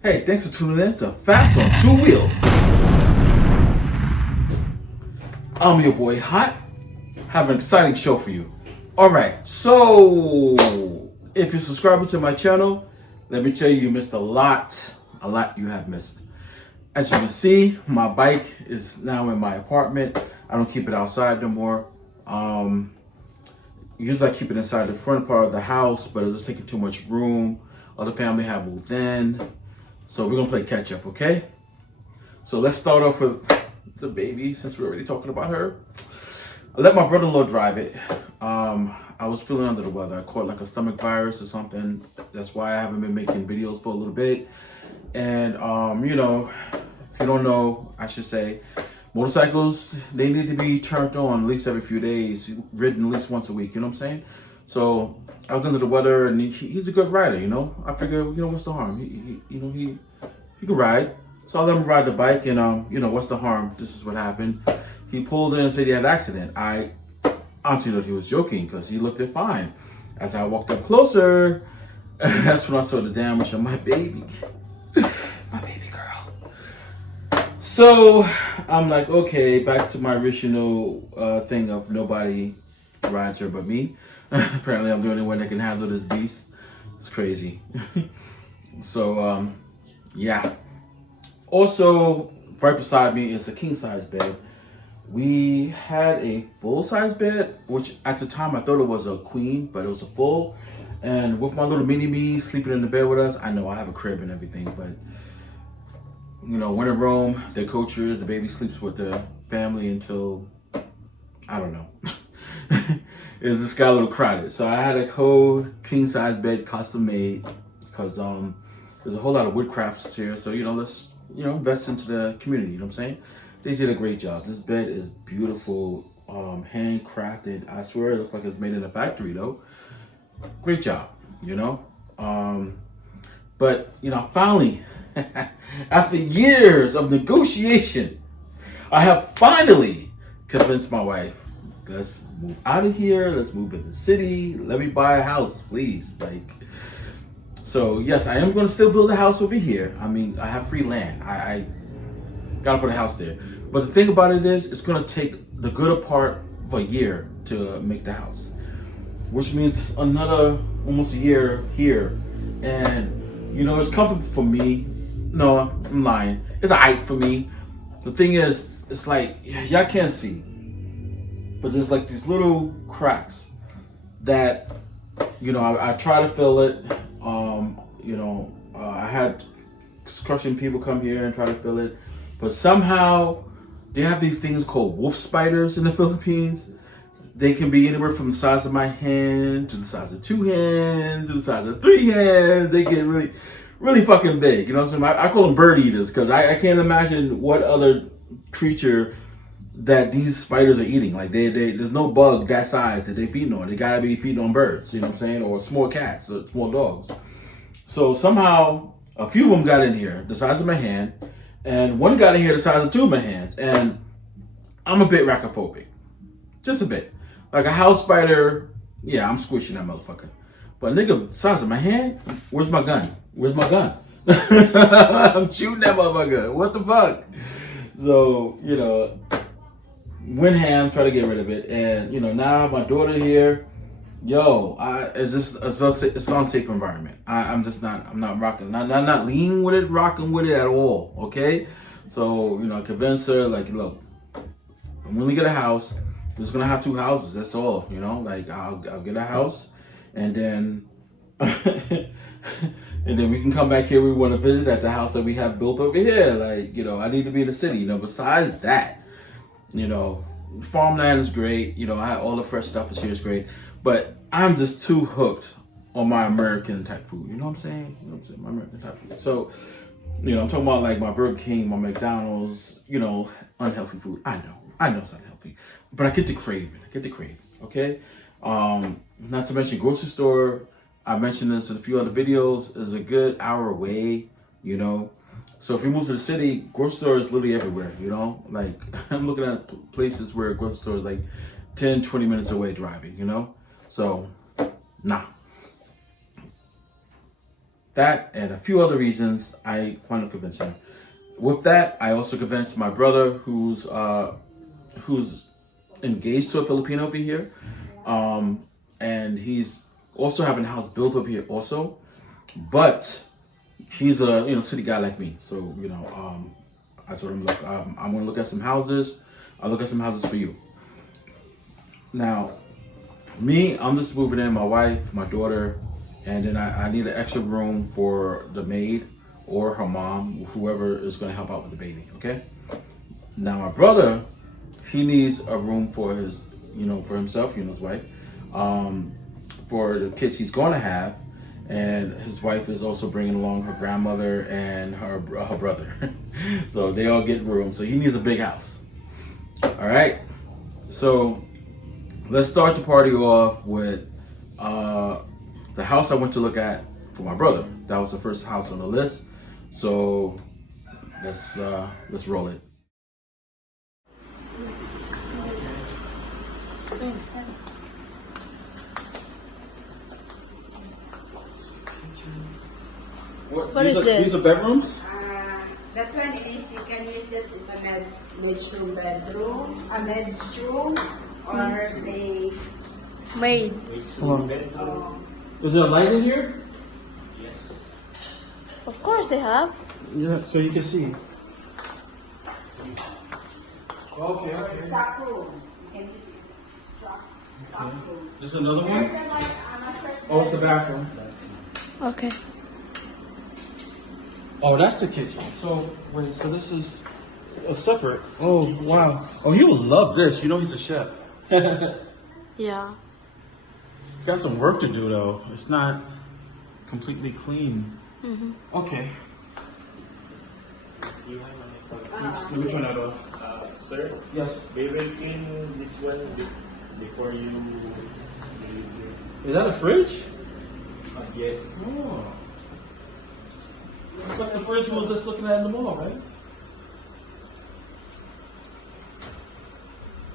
Hey, thanks for tuning in to Fast on Two Wheels. I'm your boy Hot. Have an exciting show for you. Alright, so if you're subscribing to my channel, let me tell you, you missed a lot. A lot you have missed. As you can see, my bike is now in my apartment. I don't keep it outside no more. Usually I keep it inside the front part of the house, but it's just taking too much room. Other family have moved in. So we're gonna play catch up, okay? So let's start off with the baby, since we're already talking about her. I let my brother-in-law drive it. I was feeling under the weather. I caught like a stomach virus or something. That's why I haven't been making videos for a little bit. And if you don't know, I should say, motorcycles, they need to be turned on at least every few days, ridden at least once a week, you know what I'm saying? So I was under the weather, and he's a good rider, you know? I figure, what's the harm? He could ride. So I let him ride the bike, and what's the harm? This is what happened. He pulled in and said he had an accident. I honestly thought he was joking because he looked it fine. As I walked up closer, that's when I saw the damage on my baby. My baby girl. So I'm like, okay, back to my original thing of nobody rides her but me. Apparently I'm the only one that can handle this beast. It's crazy. So yeah. Also, right beside me is a king size bed. We had a full size bed, which at the time I thought it was a queen, but it was a full. And with my little mini me sleeping in the bed with us, I know I have a crib and everything, but when in Rome, the culture is the baby sleeps with the family until, I don't know. It's just got a little crowded. So I had a whole king size bed custom made because there's a whole lot of wood crafts here. So let's invest into the community. You know what I'm saying? They did a great job. This bed is beautiful, handcrafted. I swear it looks like it's made in a factory though. Great job, But finally, after years of negotiation, I have finally convinced my wife, let's move out of here, let's move in the city, let me buy a house, please. So yes, I am going to still build a house over here. I mean, I have free land. I gotta put a house there. But the thing about it is, it's gonna take the gooder part of a year to make the house, which means another almost a year here. And it's comfortable for me. No, I'm lying. It's alright for me. The thing is, it's like y'all can't see, but there's like these little cracks that I try to fill it. I had crushing people come here and try to fill it, but somehow they have these things called wolf spiders in the Philippines. They can be anywhere from the size of my hand to the size of 2 hands to the size of 3 hands. They get really, really fucking big. You know what I'm saying? I call them bird eaters because I can't imagine what other creature that these spiders are eating. Like there's no bug that size that they feeding on. They gotta be feeding on birds. You know what I'm saying? Or small cats, or small dogs. So somehow a few of them got in here, the size of my hand, and one got in here the size of 2 of my hands. And I'm a bit arachnophobic, just a bit. Like a house spider, yeah, I'm squishing that motherfucker. But nigga, size of my hand, where's my gun? Where's my gun? I'm shooting that motherfucker. What the fuck? So, went ham, try to get rid of it. And, now I have my daughter here. It's an unsafe environment. I'm not rocking. I'm not leaning with it, rocking with it at all, okay? So, I convince her, like, look, when we get a house, we're just gonna have 2 houses. That's all. I'll get a house, and then and then we can come back here. We want to visit at the house that we have built over here. I need to be in the city. Besides that, farmland is great. I have all the fresh stuff is here is great, but I'm just too hooked on my American type food. You know what I'm saying? My American type food. So, I'm talking about like my Burger King, my McDonald's. Unhealthy food. I know it's unhealthy, but I get the craving. Okay. Not to mention grocery store. I mentioned this in a few other videos. Is a good hour away. So if you move to the city, grocery store is literally everywhere. Like I'm looking at places where grocery store is like 10, 20 minutes away driving. So nah. that and a few other reasons, I plan on convincing her. With that, I also convinced my brother, who's engaged to a Filipino over here, and he's also having a house built over here also. But he's a city guy like me, so I told him, look, I'm gonna look at some houses. I'll look at some houses for you. Now, me, I'm just moving in. My wife, my daughter, and then I need an extra room for the maid or her mom, whoever is gonna help out with the baby. Okay. Now my brother, he needs a room for his, for himself, his wife, for the kids he's going to have, and his wife is also bringing along her grandmother and her brother, so they all get room. So he needs a big house. All right, so let's start the party off with the house I went to look at for my brother. That was the first house on the list. So let's roll it. What is this? These are bedrooms? That one is, you can use that as a bedroom, a bedroom, or the Maids. Come on. Is there a light in here? Yes. Of course they have. Yeah, so you can see. Okay. stock room. You can use it stock room. This is another There's one? the one, master's Oh, it's the bathroom. Okay. Oh, that's the kitchen. So, wait, so this is separate. Oh, wow. Oh, he will love this. He's a chef. Yeah. Got some work to do, though. It's not completely clean. Okay. You have Let me turn that off. sir, Yes. we will clean this one before you leave here. Is that a fridge? Yes. Oh. It's like the fridge we was just looking at in the mall, right?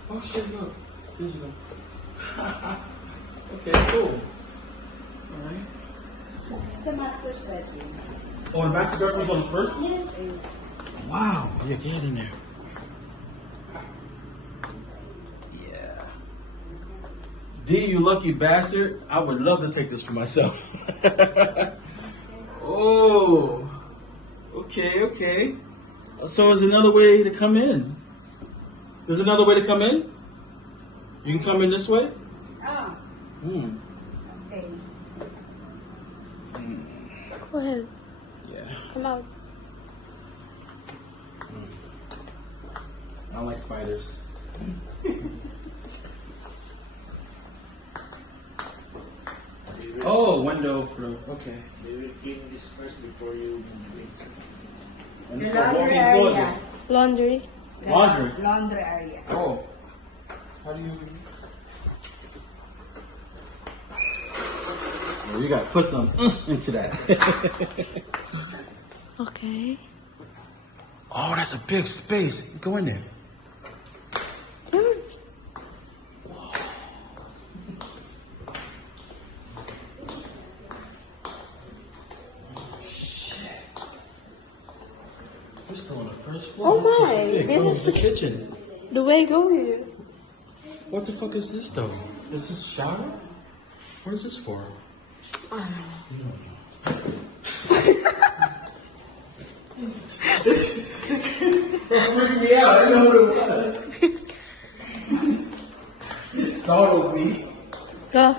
Oh shit, look. Here you go. Okay, cool. Alright. This is the master's bedroom. Oh, and the master bedroom's on the first floor? Wow. Yeah, get in there. Yeah. D, you lucky bastard. I would love to take this for myself. Oh. Okay. So there's another way to come in. There's another way to come in? You can come in this way? Oh, Hmm. okay. Go ahead. Yeah. Come out. I don't like spiders. Oh, window for okay. We will clean this first before you move, sir. And The this is a laundry walk-in area. closet. Laundry. The Laundry. Laundry area. Oh. How do you? Well, you gotta put some into that. Okay. Oh, that's a big space. Go in there. We're still on the first floor. Oh my, This is big. this Oh, is- the kitchen. The way go here. What the fuck is this though? Is this shower? What is this for? Freaking me out. I didn't know what it was. You startled me. Go.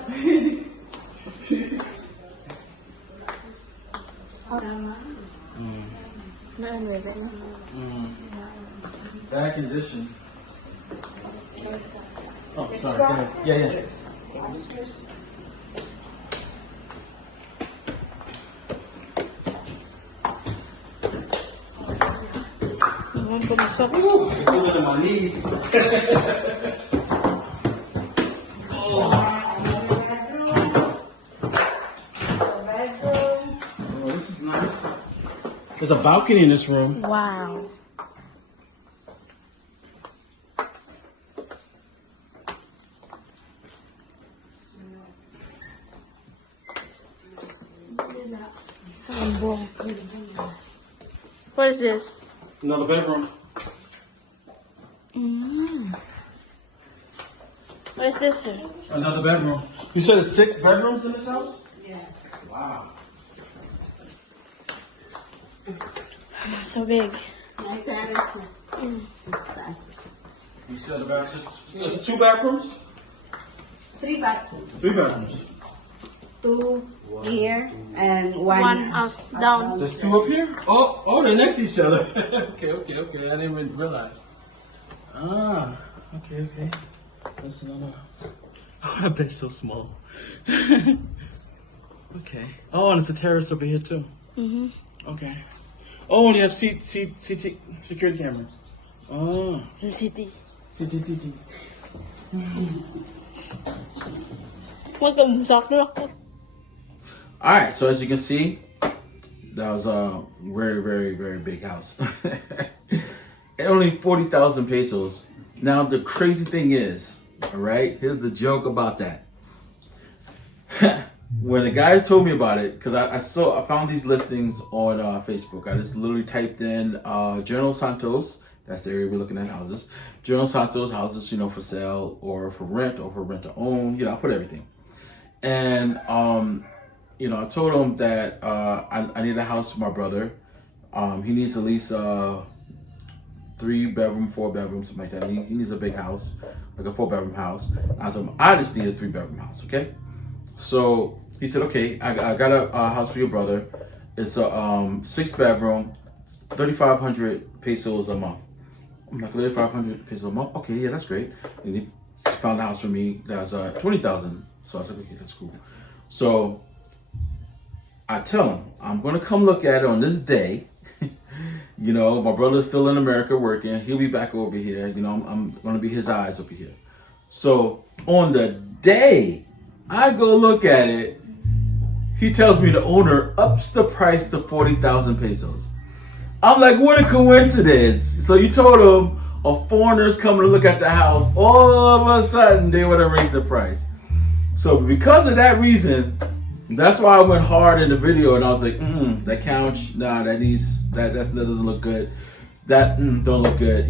Naan with it. Bad condition. Oh, Let's sorry. go. Go ahead. Yeah. Upstairs. Naman pumasok. It's cooler than my knees. Bedroom. Oh, this is nice. There's a balcony in this room. Wow. What is this? Another bedroom. What is this here? Another bedroom. You said there's 6 bedrooms in this house? Yes. Wow. So big. May terrace na. Taas. You said about just 2 bathrooms? 3 bathrooms. 3 bathrooms. 2 here and 1 One up, down. There's 2 up here? Oh, they're next to each other. okay. I didn't even realize. Ah, okay. That's another. Oh, that bed's so small. okay. Oh, and it's a terrace over here too. Mm-hmm. Okay. Oh, and you have security camera. Oh. City. CCTV. Magkamsak na ako. Alright, so as you can see, that was a very, very, very big house. And only 40,000 pesos. Now the crazy thing is, alright, here's the joke about that. When the guy told me about it, because I found these listings on Facebook. I just literally typed in General Santos, that's the area we're looking at houses. General Santos houses, for sale or for rent or for rent to own, I put everything. And I told him that I need a house for my brother. He needs at least 3-bedroom, 4-bedroom, something like that. He needs a big house, like a 4-bedroom house. I told him I just need a 3-bedroom house, okay? So he said, okay, I got a house for your brother. It's a 6-bedroom, 3,500 pesos a month. I'm like, 3,500 pesos a month? Okay, yeah, that's great. And he found a house for me that's 20,000. So I said, okay, that's cool. So I tell him, I'm gonna come look at it on this day. My brother's still in America working. He'll be back over here. I'm gonna be his eyes over here. So on the day I go look at it, he tells me the owner ups the price to 40,000 pesos. I'm like, what a coincidence. So you told him a foreigner's coming to look at the house. All of a sudden, they would have raised the price. So because of that reason, that's why I went hard in the video and I was like, that couch, nah, that doesn't look good. That don't look good,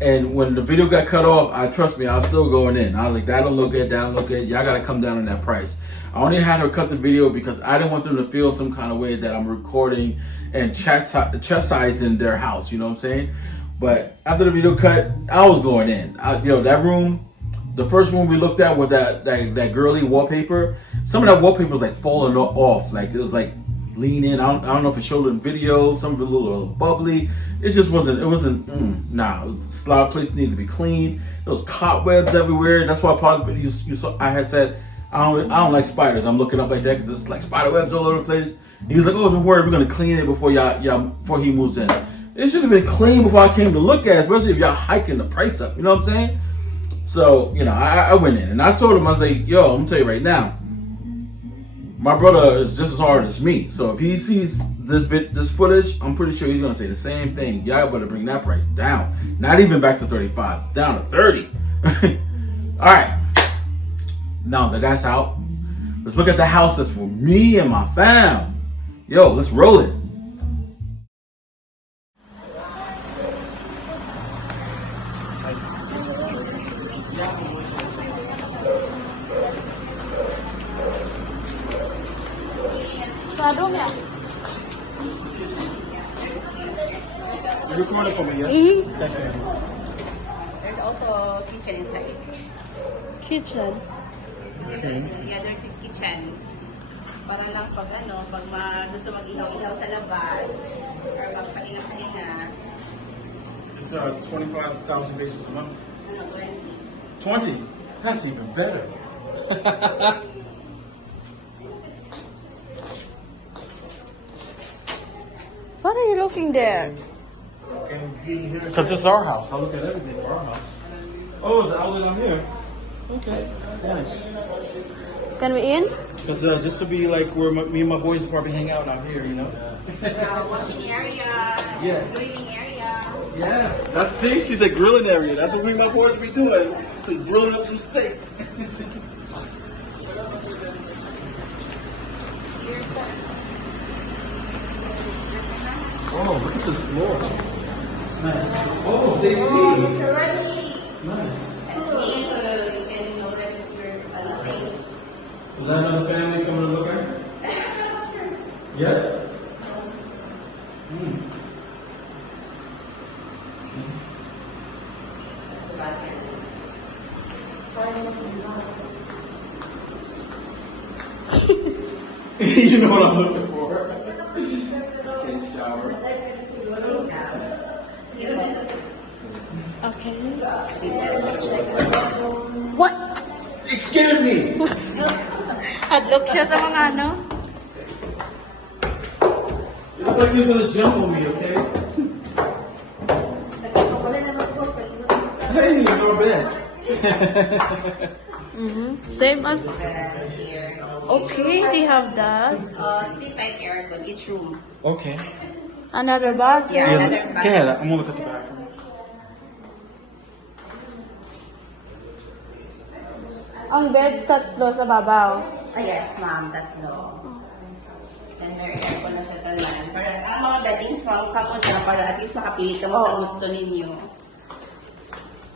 And when the video got cut off, trust me, I was still going in. I was like, that don't look good, y'all gotta come down on that price. I only had her cut the video because I didn't want them to feel some kind of way that I'm recording and chastising their house, you know what I'm saying? But after the video cut, I was going in. That room, the first room we looked at with that girly wallpaper, some of that wallpaper was like falling off. Like it was like leaning. I don't know if it showed in video. Some of it a little bubbly. It just wasn't. It wasn't. Nah. It was, the slide place needed to be clean. There was cobwebs everywhere. That's why part of it you saw. I had said I don't like spiders. I'm looking up like that because it's like spider webs all over the place. He was like, oh, don't worry, we're gonna clean it before before he moves in. It should have been clean before I came to look at it, especially if y'all hiking the price up. You know what I'm saying? So, I went in and I told him, I was like, yo, I'm gonna tell you right now, my brother is just as hard as me. So if he sees this footage, I'm pretty sure he's gonna say the same thing. Y'all better bring that price down. Not even back to 35, down to 30. All right, now that that's out, let's look at the house that's for me and my fam. Yo, let's roll it. You recording for me, yeah? There's also kitchen inside. Kitchen. Okay. Yeah, there's a kitchen. Para lang pag gusto mag-ihaw-ihaw sa labas or magpahinga-pahinga. It's 25,000 pesos a month. 20. 20? That's even better. What are you looking there? Because it's our house. I look at everything for our house. Oh, there's an outlet on here. Okay, nice. Can we in? Because just to be like where me and my boys probably hang out here, Washing area, Yeah. grilling area. Yeah, that's the thing. She's a grilling area. That's what me and my boys be doing. Just grilling up some steak. AC. It's already Nice. it's me, so you can know that it's your place. Is that another family coming to look at it? Yes? That's about it. You know what I'm looking for. Can shower. Okay. What? It scared me. Adlock siya sa mga ano? You look like you're gonna jump on me, okay? Hey, it's our bed. Same as... Here. Okay, they have that. Split type aircon each room. Okay. Another bathroom. Yeah, another Go bathroom. ahead. I'm gonna look at the bathroom. Ang beds tatlo sa babaw. Yes, ma'am, that's no. And there, aircon na siya tanan. Para ang mga beddings, ma'am, kapunta para at least makapili ka mo sa gusto ninyo.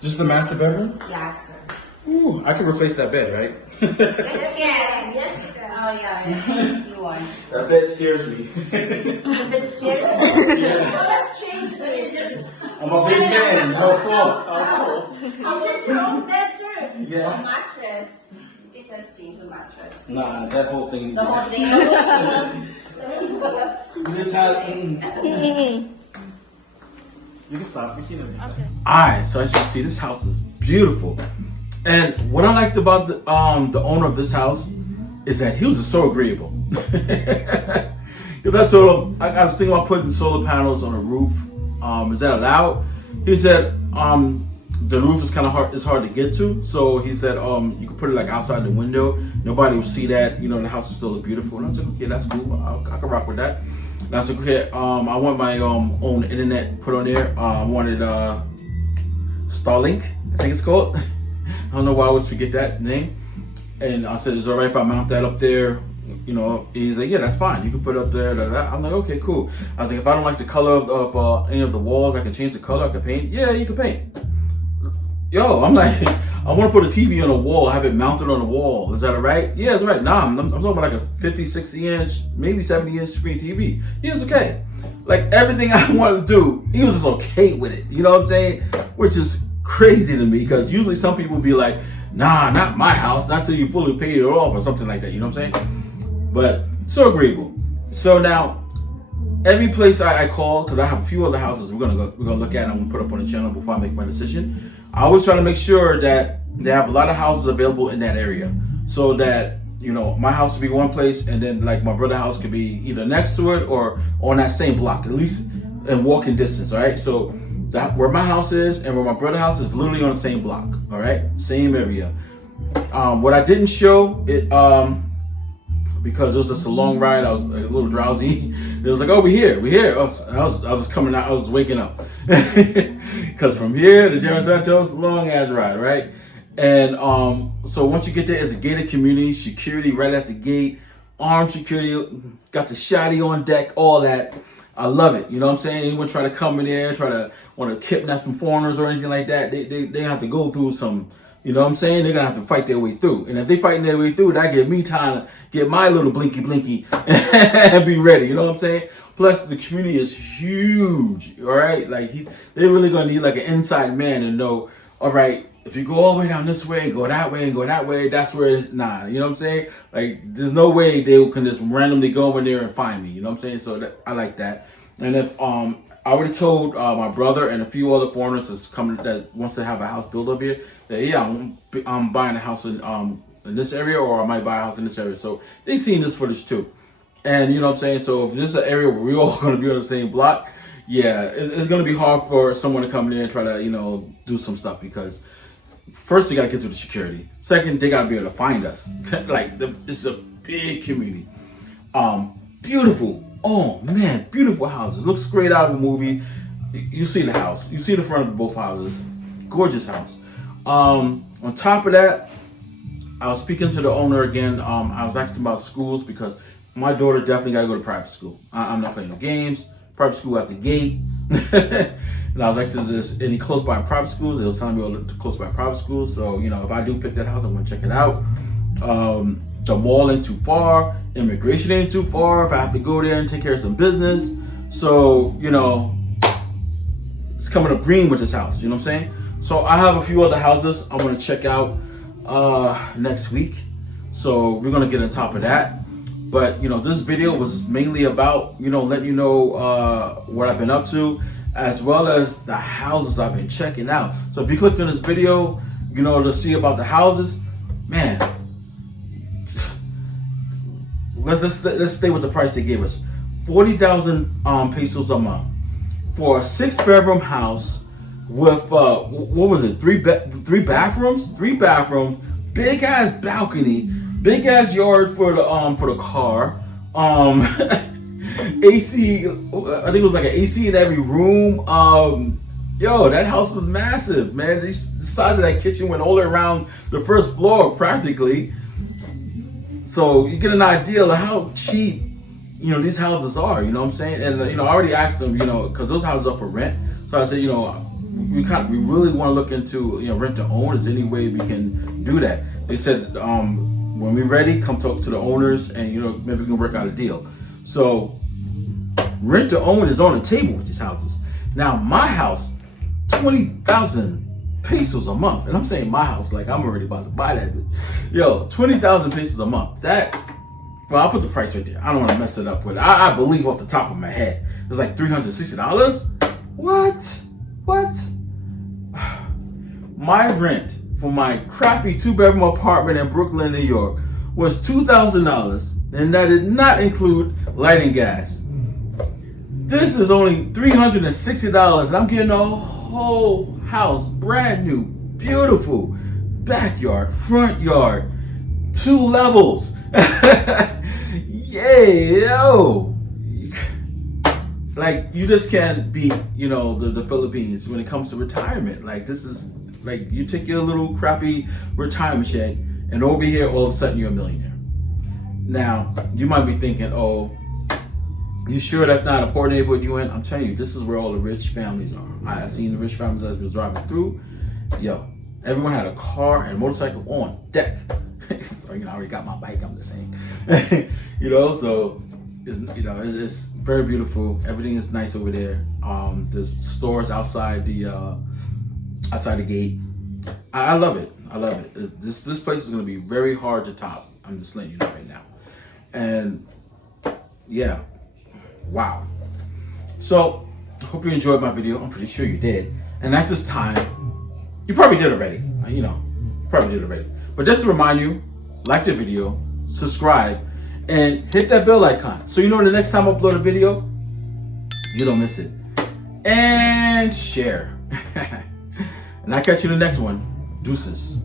Just the master bedroom? Yes, sir. Ooh, I can replace that bed, right? Yes, yes, you can. Oh, yeah, you want. That bed scares me. It's scares me. Well, let's change this. I'm a big man. No fault. I'll just your own bed, sir. Yeah. A mattress. You can just change the mattress. Nah, that whole thing. The whole thing. This house. Mm-hmm. You can stop. You see them. Okay. Alright, so as you can see, this house is beautiful. And what I liked about the owner of this house is that he was just so agreeable. Because I told him I was thinking about putting solar panels on a roof. Is that allowed? He said the roof is kind of hard. It's hard to get to. So he said you can put it like outside the window. Nobody will see that. You know, the house will still look beautiful. And I said, okay, that's cool. I can rock with that. And I said, okay, I want my own internet put on there. I wanted Starlink, I think it's called. I don't know why I always forget that name. And I said, is it alright if I mount that up there? You know, he's like, yeah, that's fine. You can put it up there. I'm like, okay, cool. I was like, if I don't like the color of any of the walls, I can change the color. I can paint. Yeah, you can paint. Yo, I'm like, I want to put a TV on a wall. Have it mounted on a wall. Is that alright? Yeah, it's alright. Nah, I'm talking about like a 50, 60 inch, maybe 70 inch screen TV. Yeah, it's okay. Like everything I wanted to do, he was just okay with it. You know what I'm saying? Which is crazy to me because usually some people be like, nah, not my house, not till you fully pay it off or something like that. You know what I'm saying? But so agreeable. So now, every place I call, because I have a few other houses we're gonna look at and I'm gonna put up on the channel before I make my decision. I always try to make sure that they have a lot of houses available in that area, so that you know my house would be one place, and then like my brother's house could be either next to it or on that same block, at least in walking distance. All right, so that where my house is and where my brother's house is literally on the same block. All right, same area. What I didn't show it because it was just a long ride. I was a little drowsy. It was like, oh, we're here. I was coming out. I was waking up because from here to General Santos, long ass ride, right? And so once you get there, it's a gated community. Security right at the gate, armed security, got the shotty on deck, all that. I love it. You know what I'm saying? Anyone try to come in there, want to kidnap some foreigners or anything like that, they have to go through some. You know what I'm saying? They're going to have to fight their way through. And if they fighting their way through, that give me time to get my little blinky and be ready. You know what I'm saying? Plus, the community is huge. All right? Like, they're really going to need like an inside man to know, all right, if you go all the way down this way and go that way and go that way, that's where it's, nah. You know what I'm saying? Like, there's no way they can just randomly go in there and find me. You know what I'm saying? So I like that. And if, I already told my brother and a few other foreigners that's coming that wants to have a house built up here that yeah, I'm buying a house in this area, or I might buy a house in this area. So they seen this footage too, and you know what I'm saying. So if this is an area where we're all going to be on the same block, yeah, it's going to be hard for someone to come in there and try to do some stuff because first they got to get to the security. Second, they got to be able to find us. Like this is a big community. Beautiful. Oh man, beautiful houses. Looks straight out of a movie. You see the house. You see the front of both houses. Gorgeous house. On top of that, I was speaking to the owner again. I was asking about schools because my daughter definitely got to go to private school. I'm not playing no games. Private school at the gate. And I was asking, is there any close by private schools? They was telling me all the close by private schools. So, you know, if I do pick that house, I'm gonna check it out. The mall ain't too far. Immigration ain't too far. If I have to go there and take care of some business. So, you know, it's coming up green with this house. You know what I'm saying? So I have a few other houses I want to check out next week. So we're gonna get on top of that. But you know, this video was mainly about, you know, letting you know what I've been up to, as well as the houses I've been checking out. So if you clicked on this video, you know, to see about the houses, man, let's stay with the price they gave us. 40,000 pesos a month for a 6-bedroom house with what was it? Three bathrooms, big ass balcony, big ass yard for the car, AC. I think it was like an AC in every room. Yo, that house was massive, man. The size of that kitchen went all the way around the first floor practically. So you get an idea of how cheap, you know, these houses are. You know what I'm saying? And you know, I already asked them, you know, because those houses are for rent. So I said, you know, we really want to look into, you know, rent to own. Is there any way we can do that? They said, when we're ready, come talk to the owners, and you know, maybe we can work out a deal. So rent to own is on the table with these houses. Now my house, 20,000 pesos a month, and I'm saying my house like I'm already about to buy that. Yo, 20,000 pesos a month. That, well, I'll put the price right there. I don't want to mess it up with. I believe off the top of my head, it's like $360. What? My rent for my crappy 2-bedroom apartment in Brooklyn, New York was $2,000, and that did not include light and gas. This is only $360, and I'm getting a whole house, brand new, beautiful, backyard, front yard, 2 levels. Yay, yo! Like, you just can't beat, you know, the Philippines when it comes to retirement. Like, this is, like, you take your little crappy retirement check, and over here, all of a sudden, you're a millionaire. Now, you might be thinking, oh, you sure that's not a poor neighborhood you in? I'm telling you, this is where all the rich families are. I seen the rich families as I was driving through. Yo, everyone had a car and a motorcycle on deck. So, you know, I already got my bike, I'm just saying. You know, so, it's, you know, it's very beautiful. Everything is nice over there. There's stores outside the gate. I love it. This place is gonna be very hard to top. I'm just letting you know right now. And yeah, wow. So I hope you enjoyed my video. I'm pretty sure you did. And at this time, you probably did already. You know, But just to remind you, like the video, subscribe, and hit that bell icon so you know the next time I upload a video, you don't miss it. And share. And I'll catch you in the next one. Deuces.